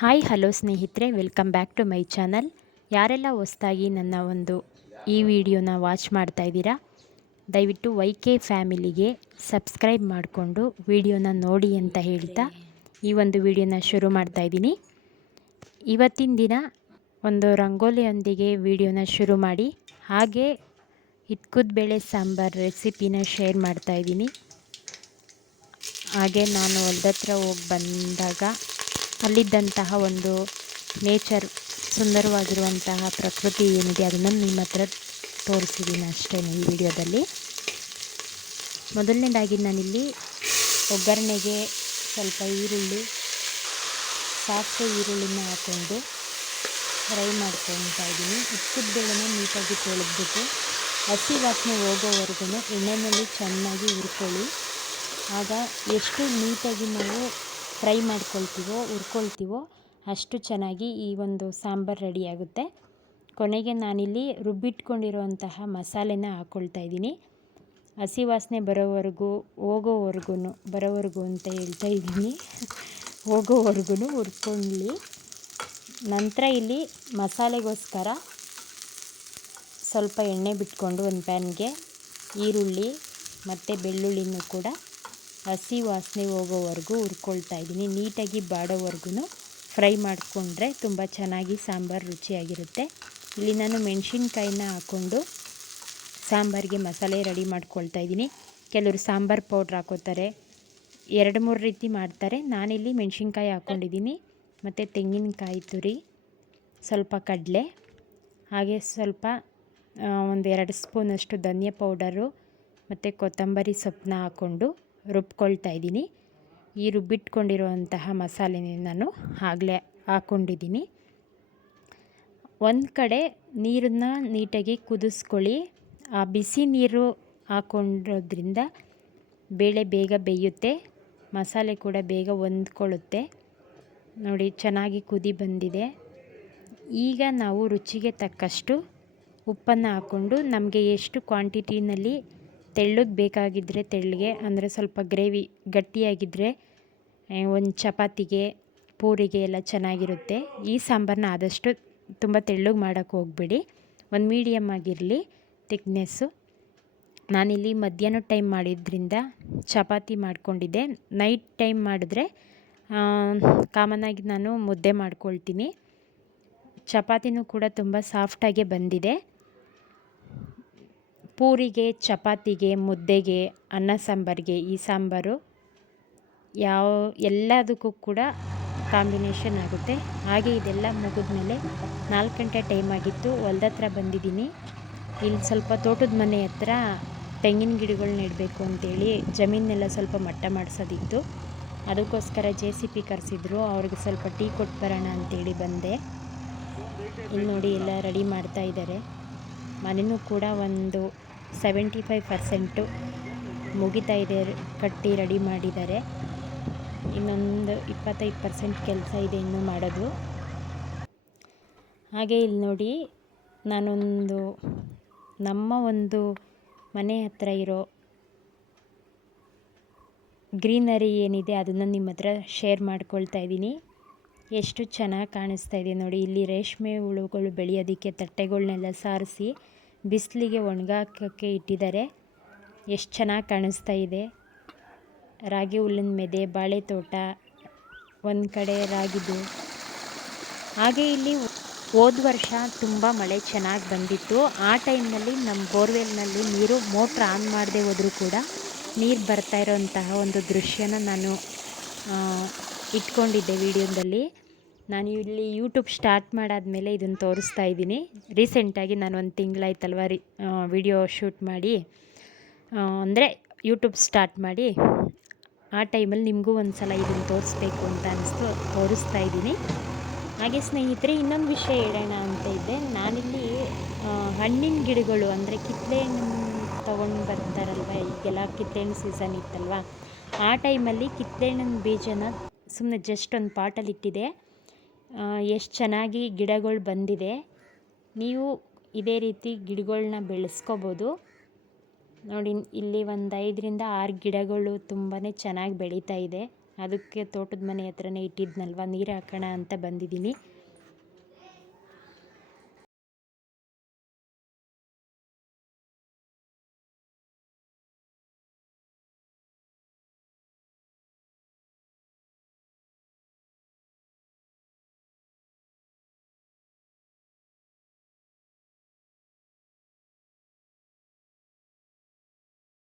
Hi hello ಸ್ನೇಹಿತರೆ welcome back to my channel ಯಾರೆಲ್ಲ ಹೊಸ್ದಾಗಿ ನನ್ನ ಒಂದು ಈ ವಿಡಿಯೋನ ವಾಚ್ ಮಾಡ್ತಾ ಇದ್ದೀರಾ, ದಯವಿಟ್ಟು ವೈ ಕೆ ಫ್ಯಾಮಿಲಿಗೆ ಸಬ್ಸ್ಕ್ರೈಬ್ ಮಾಡಿಕೊಂಡು ವಿಡಿಯೋನ ನೋಡಿ ಅಂತ ಹೇಳ್ತಾ ಈ ಒಂದು ವಿಡಿಯೋನ ಶುರು ಮಾಡ್ತಾ ಇದ್ದೀನಿ. ಇವತ್ತಿನ ದಿನ ಒಂದು ರಂಗೋಲಿಯೊಂದಿಗೆ ವಿಡಿಯೋನ ಶುರು ಮಾಡಿ, ಹಾಗೆ ಇಟ್ಕುದ ಬೇಳೆ ಸಾಂಬಾರು ರೆಸಿಪಿನ ಶೇರ್ ಮಾಡ್ತಾ ಇದ್ದೀನಿ. ಹಾಗೆ ನಾನು ಹೊಲ್ದತ್ರ ಹೋಗಿ ಬಂದಾಗ ಅಲ್ಲಿದ್ದಂತಹ ಒಂದು ನೇಚರ್ ಸುಂದರವಾಗಿರುವಂತಹ ಪ್ರಕೃತಿ ಏನಿದೆ ಅದನ್ನು ನಿಮ್ಮ ಹತ್ರ ತೋರಿಸಿದ್ದೀನಿ ಅಷ್ಟೇ ಈ ವಿಡಿಯೋದಲ್ಲಿ. ಮೊದಲನೇದಾಗಿ ನಾನಿಲ್ಲಿ ಒಗ್ಗರಣೆಗೆ ಸ್ವಲ್ಪ ಈರುಳ್ಳಿ, ಸಾಸಿವೆ ಈರುಳ್ಳಿನ ಹಾಕ್ಕೊಂಡು ಫ್ರೈ ಮಾಡ್ಕೊತಾ ಇದ್ದೀನಿ. ಉಪ್ಪಿದ ಬೇಳೆನ ನೀಟಾಗಿ ತೊಳೆದ್ಬಿಟ್ಟು ಹಸಿ ವಾಸನೆ ಹೋಗೋವರೆಗೂ ಎಣ್ಣೆಯಲ್ಲಿ ಚೆನ್ನಾಗಿ ಹುರ್ಕೊಳ್ಳಿ. ಆಗ ಎಷ್ಟು ನೀಟಾಗಿ ನಾವು ಫ್ರೈ ಮಾಡ್ಕೊಳ್ತೀವೋ, ಹುರ್ಕೊಳ್ತೀವೋ ಅಷ್ಟು ಚೆನ್ನಾಗಿ ಈ ಒಂದು ಸಾಂಬಾರು ರೆಡಿಯಾಗುತ್ತೆ ಕೊನೆಗೆ ನಾನಿಲ್ಲಿ ರುಬ್ಬಿಟ್ಕೊಂಡಿರುವಂತಹ ಮಸಾಲೆನ ಹಾಕ್ಕೊಳ್ತಾ ಇದ್ದೀನಿ. ಹಸಿ ವಾಸನೆ ಬರೋವರೆಗೂ ಹೋಗೋವರೆಗೂ ಬರೋವರೆಗೂ ಅಂತ ಹೇಳ್ತಾ ಇದ್ದೀನಿ. ಹೋಗೋವರೆಗೂ ಹುರ್ಕೊಳ್ಳಿ. ನಂತರ ಇಲ್ಲಿ ಮಸಾಲೆಗೋಸ್ಕರ ಸ್ವಲ್ಪ ಎಣ್ಣೆ ಬಿಟ್ಕೊಂಡು ಒಂದು ಪ್ಯಾನ್ಗೆ ಈರುಳ್ಳಿ ಮತ್ತು ಬೆಳ್ಳುಳ್ಳಿನೂ ಕೂಡ ಹಸಿ ವಾಸನೆ ಹೋಗೋವರೆಗೂ ಹುರ್ಕೊಳ್ತಾ ಇದ್ದೀನಿ. ನೀಟಾಗಿ ಬಾಡೋವರೆಗೂ ಫ್ರೈ ಮಾಡಿಕೊಂಡ್ರೆ ತುಂಬ ಚೆನ್ನಾಗಿ ಸಾಂಬಾರು ರುಚಿಯಾಗಿರುತ್ತೆ. ಇಲ್ಲಿ ನಾನು ಮೆಣಸಿನ್ಕಾಯಿನ ಹಾಕ್ಕೊಂಡು ಸಾಂಬಾರಿಗೆ ಮಸಾಲೆ ರೆಡಿ ಮಾಡ್ಕೊಳ್ತಾ ಇದ್ದೀನಿ. ಕೆಲವರು ಸಾಂಬಾರು ಪೌಡ್ರ್ ಹಾಕೋತಾರೆ. ಎರಡು ಮೂರು ರೀತಿ ಮಾಡ್ತಾರೆ. ನಾನಿಲ್ಲಿ ಮೆಣಸಿನ್ಕಾಯಿ ಹಾಕ್ಕೊಂಡಿದ್ದೀನಿ ಮತ್ತು ತೆಂಗಿನಕಾಯಿ ತುರಿ, ಸ್ವಲ್ಪ ಕಡಲೆ, ಹಾಗೆ ಸ್ವಲ್ಪ ಒಂದು ಎರಡು ಸ್ಪೂನಷ್ಟು ಧನಿಯಾ ಪೌಡರು, ಮತ್ತು ಕೊತ್ತಂಬರಿ ಸೊಪ್ಪನ್ನ ಹಾಕ್ಕೊಂಡು ರುಬ್ಕೊಳ್ತಾ ಇದ್ದೀನಿ. ಈ ರುಬ್ಬಿಟ್ಕೊಂಡಿರುವಂತಹ ಮಸಾಲೆನ ನಾನು ಆಗಲೇ ಹಾಕ್ಕೊಂಡಿದ್ದೀನಿ ಒಂದು ಕಡೆ ನೀರನ್ನು ನೀಟಾಗಿ ಕುದಿಸ್ಕೊಳ್ಳಿ. ಆ ಬಿಸಿ ನೀರು ಹಾಕ್ಕೊಂಡಿರೋದ್ರಿಂದ ಬೇಳೆ ಬೇಗ ಬೇಯುತ್ತೆ. ಮಸಾಲೆ ಕೂಡ ಬೇಗ ಹೊಂದ್ಕೊಳ್ಳುತ್ತೆ. ನೋಡಿ, ಚೆನ್ನಾಗಿ ಕುದಿ ಬಂದಿದೆ. ಈಗ ನಾವು ರುಚಿಗೆ ತಕ್ಕಷ್ಟು ಉಪ್ಪನ್ನು ಹಾಕ್ಕೊಂಡು ನಮಗೆ ಎಷ್ಟು ಕ್ವಾಂಟಿಟಿನಲ್ಲಿ ತೆಳ್ಳಗೆ ಬೇಕಾಗಿದ್ದರೆ ತೆಳ್ಳಗೆ, ಅಂದರೆ ಸ್ವಲ್ಪ ಗ್ರೇವಿ ಗಟ್ಟಿಯಾಗಿದ್ದರೆ ಒಂದು ಚಪಾತಿಗೆ, ಪೂರಿಗೆ ಎಲ್ಲ ಚೆನ್ನಾಗಿರುತ್ತೆ. ಈ ಸಾಂಬಾರನ್ನ ಆದಷ್ಟು ತುಂಬ ತೆಳ್ಳಗೆ ಮಾಡೋಕ್ಕೆ ಹೋಗಬೇಡಿ. ಒಂದು ಮೀಡಿಯಮ್ ಆಗಿರಲಿ ತಿಕ್ನೆಸ್ಸು. ನಾನಿಲ್ಲಿ ಮಧ್ಯಾಹ್ನ ಟೈಮ್ ಮಾಡಿದ್ರಿಂದ ಚಪಾತಿ ಮಾಡಿಕೊಂಡಿದ್ದೆ. ನೈಟ್ ಟೈಮ್ ಮಾಡಿದ್ರೆ ಕಾಮನ್ನಾಗಿ ನಾನು ಮುದ್ದೆ ಮಾಡ್ಕೊಳ್ತೀನಿ. ಚಪಾತಿನೂ ಕೂಡ ತುಂಬ ಸಾಫ್ಟಾಗೆ ಬಂದಿದೆ. ಪೂರಿಗೆ, ಚಪಾತಿಗೆ, ಮುದ್ದೆಗೆ, ಅನ್ನ ಸಾಂಬಾರಿಗೆ ಈ ಸಾಂಬಾರು ಯಾವ ಎಲ್ಲದಕ್ಕೂ ಕೂಡ ಕಾಂಬಿನೇಷನ್ ಆಗುತ್ತೆ. ಹಾಗೆ ಇದೆಲ್ಲ ಮುಗಿದ್ಮೇಲೆ ನಾಲ್ಕು ಗಂಟೆ ಟೈಮ್ ಆಗಿತ್ತು. ಹೊಲ್ದ ಹತ್ರ ಬಂದಿದ್ದೀನಿ. ಇಲ್ಲಿ ಸ್ವಲ್ಪ ತೋಟದ ಮನೆ ಹತ್ರ ತೆಂಗಿನ ಗಿಡಗಳು ನೆಡಬೇಕು ಅಂತೇಳಿ ಜಮೀನೆಲ್ಲ ಸ್ವಲ್ಪ ಮಟ್ಟ ಮಾಡಿಸೋದಿತ್ತು. ಅದಕ್ಕೋಸ್ಕರ ಜೆ ಸಿ ಪಿ ಕರೆಸಿದ್ರು. ಅವ್ರಿಗೆ ಸ್ವಲ್ಪ ಟೀ ಕೊಟ್ಟು ಬರೋಣ ಅಂತೇಳಿ ಬಂದೆ. ಇಲ್ಲಿ ನೋಡಿ ಎಲ್ಲ ರೆಡಿ ಮಾಡ್ತಾ ಇದ್ದಾರೆ. ಮನೆಯೂ ಕೂಡ ಒಂದು ಸೆವೆಂಟಿ ಫೈವ್ ಪರ್ಸೆಂಟು ಮುಗಿತಾ ಇದೆ, ಕಟ್ಟಿ ರೆಡಿ ಮಾಡಿದ್ದಾರೆ. ಇನ್ನೊಂದು ಇಪ್ಪತ್ತೈದು ಪರ್ಸೆಂಟ್ ಕೆಲಸ ಇದೆ ಇನ್ನೂ ಮಾಡೋದು. ಹಾಗೆ ಇಲ್ಲಿ ನೋಡಿ, ನಾನೊಂದು, ನಮ್ಮ ಒಂದು ಮನೆ ಹತ್ರ ಇರೋ ಗ್ರೀನರಿ ಏನಿದೆ ಅದನ್ನು ನಿಮ್ಮ ಹತ್ರ ಶೇರ್ ಮಾಡ್ಕೊಳ್ತಾ ಇದ್ದೀನಿ. ಎಷ್ಟು ಚೆನ್ನಾಗಿ ಕಾಣಿಸ್ತಾ ಇದೆ ನೋಡಿ, ಇಲ್ಲಿ ರೇಷ್ಮೆ ಹುಳುಗಳು ಬೆಳೆಯೋದಕ್ಕೆ ತಟ್ಟೆಗಳನ್ನೆಲ್ಲ ಸಾರಿಸಿ ಬಿಸಿಲಿಗೆ ಒಣಗಾಕೋಕ್ಕೆ ಇಟ್ಟಿದ್ದಾರೆ. ಎಷ್ಟು ಚೆನ್ನಾಗಿ ಕಾಣಿಸ್ತಾ ಇದೆ. ರಾಗಿ ಹುಲ್ಲಿನ ಮೆದೆ, ಬಾಳೆ ತೋಟ, ಒಂದು ಕಡೆ ರಾಗಿದು. ಹಾಗೆ ಇಲ್ಲಿ ಹೋದ ವರ್ಷ ತುಂಬ ಮಳೆ ಚೆನ್ನಾಗಿ ಬಂದಿತ್ತು. ಆ ಟೈಮ್ನಲ್ಲಿ ನಮ್ಮ ಬೋರ್ವೆಲ್ನಲ್ಲಿ ನೀರು ಮೋಟ್ರ್ ಆನ್ ಮಾಡದೆ ಹೋದರೂ ಕೂಡ ನೀರು ಬರ್ತಾ ಇರೋಂತಹ ಒಂದು ದೃಶ್ಯನ ನಾನು ಇಟ್ಕೊಂಡಿದ್ದೆ ವಿಡಿಯೋದಲ್ಲಿ. ನಾನು ಇಲ್ಲಿ ಯೂಟ್ಯೂಬ್ ಸ್ಟಾರ್ಟ್ ಮಾಡಾದಮೇಲೆ ಇದನ್ನು ತೋರಿಸ್ತಾ ಇದ್ದೀನಿ. ರೀಸೆಂಟಾಗಿ ನಾನು ಒಂದು ತಿಂಗಳಾಯ್ತಲ್ವ ರೀ ವಿಡಿಯೋ ಶೂಟ್ ಮಾಡಿ. ಅಂದರೆ ಯೂಟ್ಯೂಬ್ ಸ್ಟಾರ್ಟ್ ಮಾಡಿ. ಆ ಟೈಮಲ್ಲಿ ನಿಮಗೂ ಒಂದು ಸಲ ಇದನ್ನು ತೋರಿಸ್ಬೇಕು ಅಂತ ಅನಿಸ್ತು, ತೋರಿಸ್ತಾ ಇದ್ದೀನಿ. ಹಾಗೆ ಸ್ನೇಹಿತರೆ, ಇನ್ನೊಂದು ವಿಷಯ ಹೇಳೋಣ ಅಂತ ಇದ್ದೆ ನಾನಿಲ್ಲಿ ಹಣ್ಣಿನ ಗಿಡಗಳು, ಅಂದರೆ ಕಿತ್ತಳೆ ಹಣ್ಣು ತೊಗೊಂಡು ಬರ್ತಾರಲ್ವ, ಈಗೆಲ್ಲ ಕಿತ್ತಳೆ ಹಣ್ಣು ಸೀಸನ್ ಇತ್ತಲ್ವ, ಆ ಟೈಮಲ್ಲಿ ಕಿತ್ತಳೆ ಹಣ್ಣಿನ ಬೀಜನ ಸುಮ್ಮನೆ ಜಸ್ಟ್ ಒಂದು ಪಾಟಲ್ಲಿ ಇಟ್ಟಿದೆ ಎಷ್ಟು ಚೆನ್ನಾಗಿ ಗಿಡಗಳು ಬಂದಿದೆ. ನೀವು ಇದೇ ರೀತಿ ಗಿಡಗಳ್ನ ಬೆಳೆಸ್ಕೋಬೋದು. ನೋಡಿ, ಇಲ್ಲಿ ಒಂದು ಐದರಿಂದ ಆರು ಗಿಡಗಳು ತುಂಬಾ ಚೆನ್ನಾಗಿ ಬೆಳೀತಾ ಇದೆ. ಅದಕ್ಕೆ ತೋಟದ ಮನೆ ಹತ್ರನೇ ಇಟ್ಟಿದ್ನಲ್ವ ನೀರು ಹಾಕೋಣ ಅಂತ ಬಂದಿದ್ದೀನಿ.